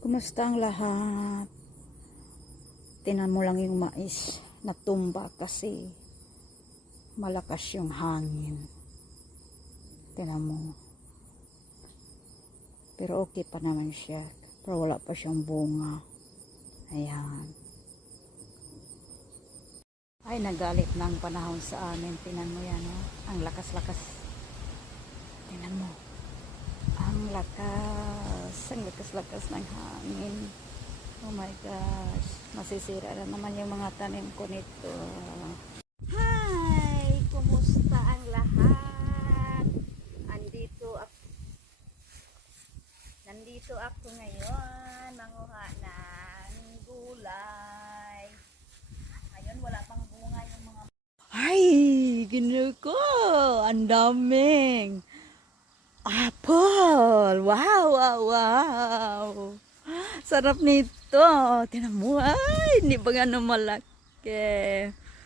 Kumusta ang lahat? Tinan mo lang yung mais natumba kasi malakas yung hangin. Tinan mo. Pero okay pa naman siya. Pero wala pa siyang bunga. Ayan. Ay, nagalit na ang panahon sa amin. Tinan mo yan, oh. Ang lakas-lakas. Tinan mo. Ang lakas-lakas ng hangin. Oh my gosh. Masisira na naman yung mga tanim ko nito. Hi! Kumusta ang lahat? Nandito ako ngayon. Manguha ng gulay. Ngayon wala pang bunga yung mga... Ay! Gino ko! Ang daming! Apple! Wow! Wow! Wow! Sarap nito! Tinan mo! Ay! Hindi ba nga malaki?